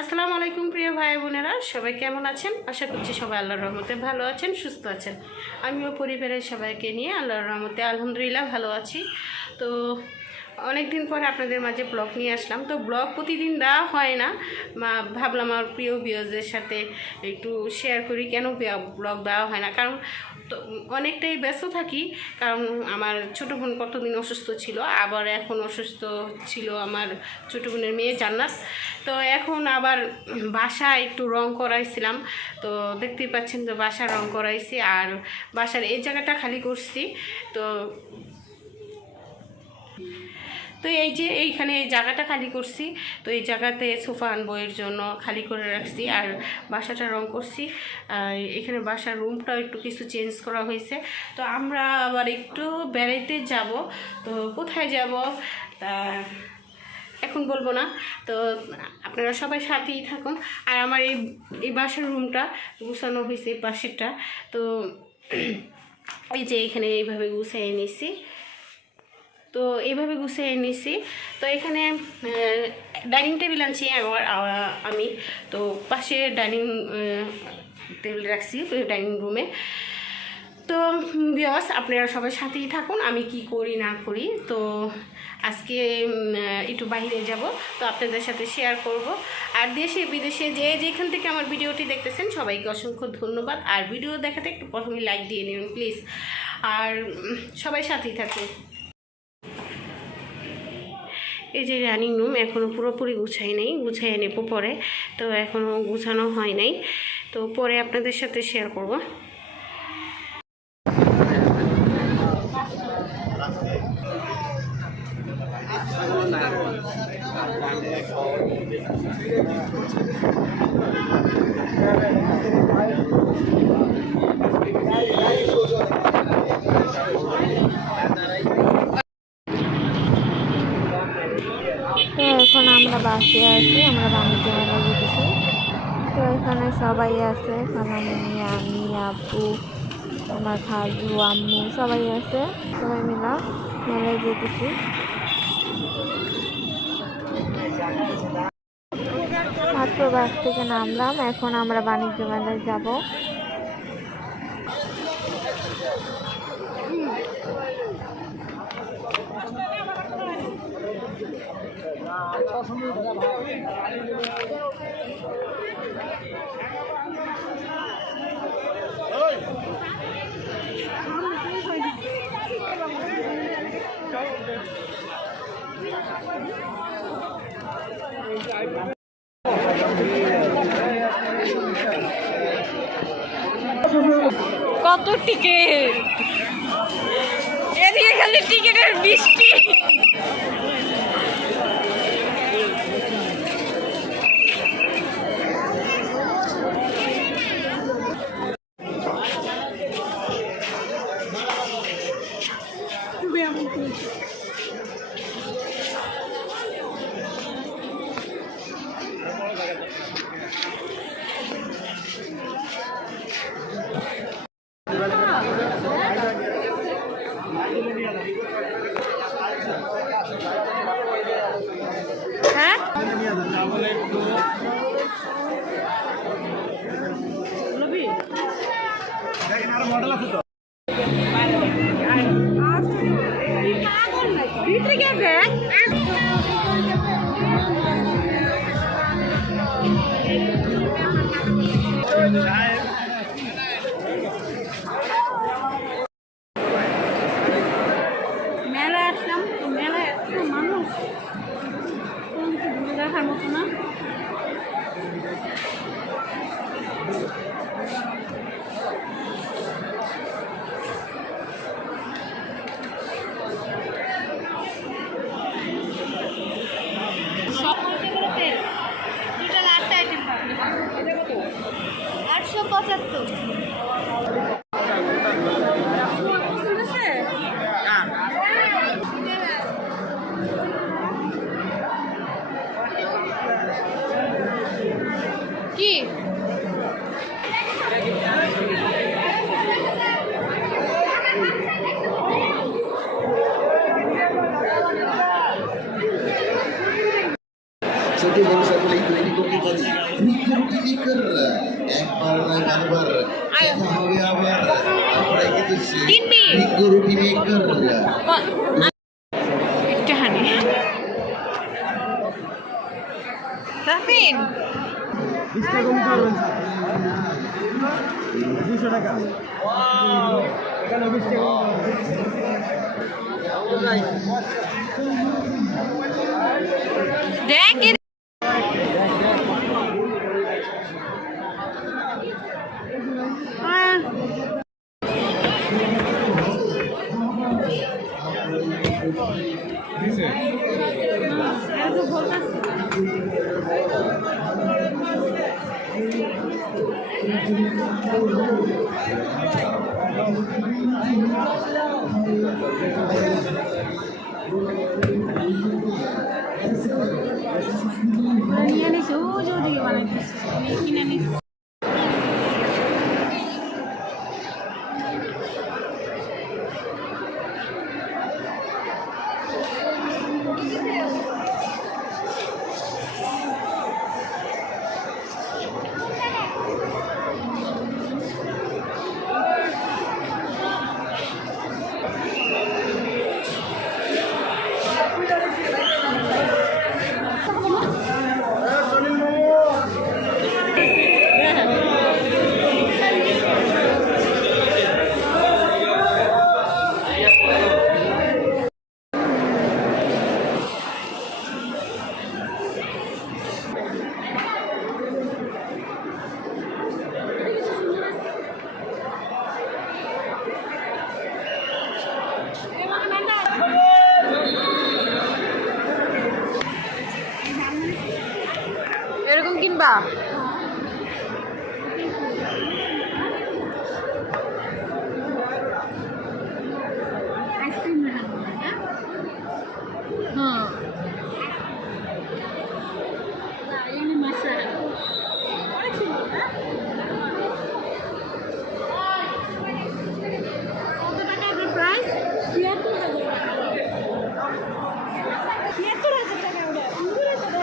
আসসালামু আলাইকুম প্রিয় ভাই বোনেরা, সবাই কেমন আছেন? আশা করছি সবাই আল্লাহর রহমতে ভালো আছেন, সুস্থ আছেন। আমিও পরিবারের সবাইকে নিয়ে আল্লাহর রহমতে আলহামদুলিল্লাহ ভালো আছি। তো অনেক দিন পরে আপনাদের মাঝে ব্লগ নিয়ে আসলাম। তো ব্লগ প্রতিদিন দেওয়া হয় না, ভাবলাম আমার প্রিয় ভিউয়ারদের সাথে একটু শেয়ার করি। কেন ব্লগ দেওয়া হয় না? কারণ তো অনেকটাই ব্যস্ত থাকি। কারণ আমার ছোটো বোন কতদিন অসুস্থ ছিল, আবার এখন অসুস্থ ছিল আমার ছোটো বোনের মেয়ে জান্নাত। তো এখন আবার বাসা একটু রং করাইছিলাম। তো দেখতেই পাচ্ছেন তো বাসা রং করাইছি, আর বাসার এই জায়গাটা খালি করছি। তো তো এই যে এইখানে এই জায়গাটা খালি করছি, তো এই জায়গাতে সোফা আনবো এর জন্য খালি করে রাখছি, আর বাসাটা রং করছি। এখানে বাসার রুমটাও একটু কিছু চেঞ্জ করা হয়েছে। তো আমরা আবার একটু বেড়াইতে যাব। তো কোথায় যাব তা এখন বলবো না। তো আপনারা সবাই সাথেই থাকুন। আর আমার এই বাসার রুমটা গুছানো হয়েছে, পাশেরটা। তো এই যে এখানে এইভাবে গুছিয়ে নিছি। তো এইভাবে গুছিয়ে নিছি। তো এখানে ডাইনিং টেবিল আনছি আমি। তো পাশে ডাইনিং টেবিল রাখছি ডাইনিং রুমে। তো বিয়স আপনারা সবাই সাথেই থাকুন, আমি কি করি না করি। তো আজকে একটু বাইরে যাব, তো আপনাদের সাথে শেয়ার করব। আর দেশে বিদেশে যেখান থেকে আমার ভিডিওটি দেখতেছেন সবাইকে অসংখ্য ধন্যবাদ। আর ভিডিও দেখাতে একটু প্রথমে লাইক দিয়ে নিন প্লিজ, আর সবাই সাথেই থাকুন। এই যে রানিং রুম এখনও পুরোপুরি গুছাই নেই, গুছাই নেব পরে। তো এখনও গুছানো হয় নাই, তো পরে আপনাদের সাথে শেয়ার করব। তো এখন আমরা বাসে আছি, আমরা বাণিজ্য মেলায় যেতেছি। তো এখানে সবাই আছে, খালামণি, আমি, আব্বু, আমার খাজু, আম্মু সবাই আছে। সবাই মিলা মেলায় যেতেছি। মাত্র বাস থেকে নামলাম, এখন আমরা বাণিজ্য মেলায় যাব। কত টিকিট, এদিকে খালি টিকিটের বৃষ্টি। হ্যাঁ ভিতরে গেছে। মেলা আসলাম, তো মেলায় এত মানুষ, কোনো কিছু ঘুরে দেখার মতো না। সব মধ্যেগুলোতে টোটাল 8টা আইটেম পাবেন, 875। কি ছোট বড় সকলেই তৈরি করতে পারি রুটি মেকার একবার নয় বারবার দেখা হবে আবার আমরা কিন্তু রুটি মেকার একটা হানি রাফিন 20 টাকা কম করবেন 200 টাকা এখানে 20 টাকা দেখ নিয়ে নিছে ও যদি বানাইতেছে কিনে নিছে এরকম কিনবা আইসক্রিম রাখা হুম এনে মশলা কত টাকা এর প্রাইস ৭৬,০০০ টাকা ওটা সুন্দর আছে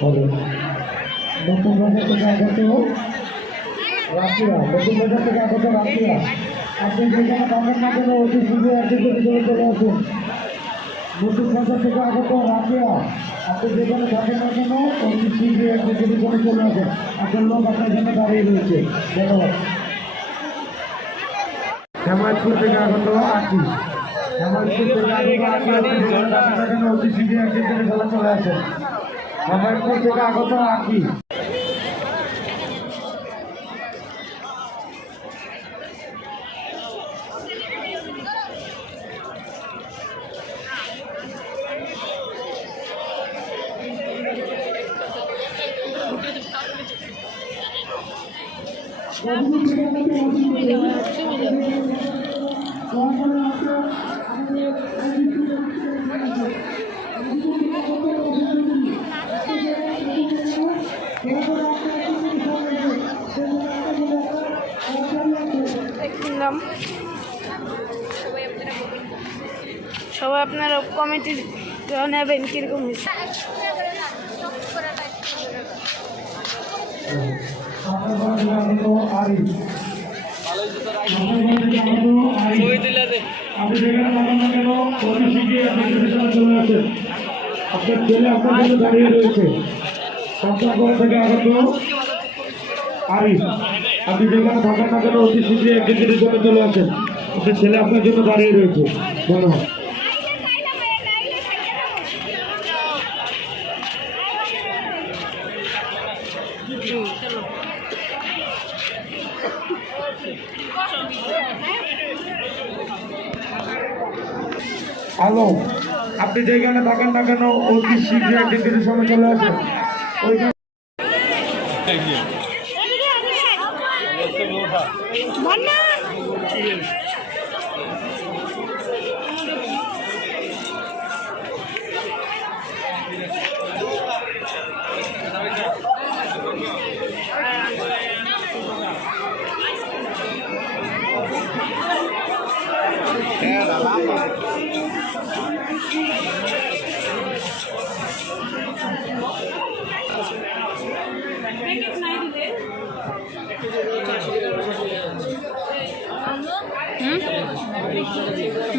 ধরো নতুন বাজার থেকে আগত রাশিয়া নতুন বাজার থেকে আগত রাশিয়া আপনি যেখানে পাবেন না কেন অতি শীঘ্র একটি করে চলে আসুন নতুন বাজার থেকে আগত রাশিয়া আপনি যেখানে থাকেন না কেন অতি শীঘ্র একটি করে চলে আসুন আপনার লোক আপনার জন্য দাঁড়িয়ে রয়েছে ধন্যবাদ হেমায়তপুর থেকে আগত আছি হেমায়তপুর থেকে আগত অতি শীঘ্র একটি করে চলে আসুন হেমায়তপুর থেকে আগত আছি কিনলাম। সবাই আপনারা কমেন্টে জানাবেন কিরকম হয়েছে। আপনি যেখানে থাকেন না কেন অতি শীঘ্রই আপনি স্টেশনে চলে আসেন। আপনার ছেলে আপনার জন্য দাঁড়িয়ে রয়েছে। সপ্তাহগড় থেকে আগত আরিফ, আপনি যেখানে থাকেন না কেন অতি শীঘ্রই একজন স্টেশনে চলে আসেন। আপনার ছেলে আপনার জন্য দাঁড়িয়ে রয়েছে। ধন্যবাদ। হ্যালো, আপনি যেখানে থাকেন না কেন অতি শীঘ্রই একজন স্টেশনে চলে আসেন। ওইখানে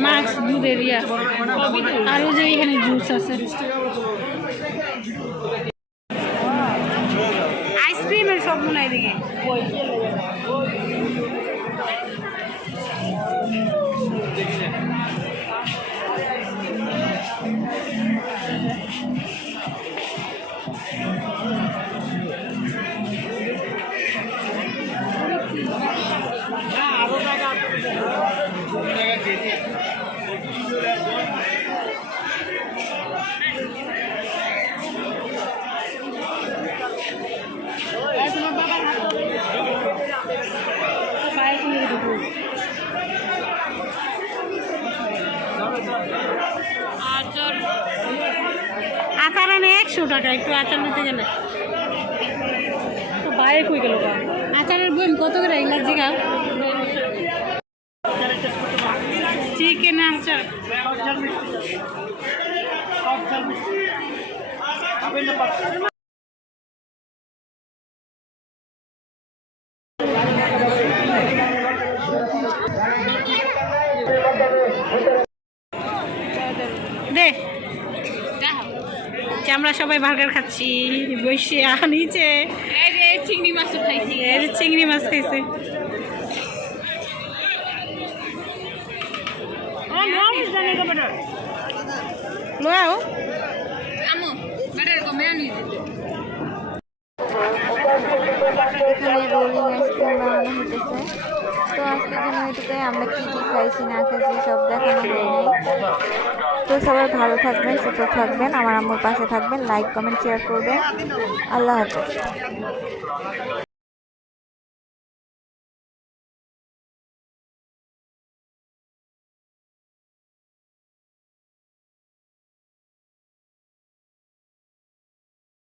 মাছ দুধের ইয়া আর ওই যে এখানে জুস আছে আইসক্রিমের সব মনে হয় দিকে আচার আনে 100 টাকা একটু আচার নিতে গেলে তো বাইরে কই গেল আচারের বই কত করে এগুলার জিগা চিকেন আচার দে আমরা সবাই বার্গার খাচ্ছি বসে নিচে চিংড়ি মাছ খাইছি চিংড়ি মাছ খাইছে এখানে রোলিং আইসক্রিম বানানো হতেছে। তো আজকে এখানে আমরা কি কি খাইছি না খাইছি সব দেখানো হয় নাই। তো সবাই ভালো থাকবেন, সুস্থ থাকবেন, আমার আম্মুর পাশে থাকবেন, লাইক কমেন্ট শেয়ার করবেন। আল্লাহ হাফেজ।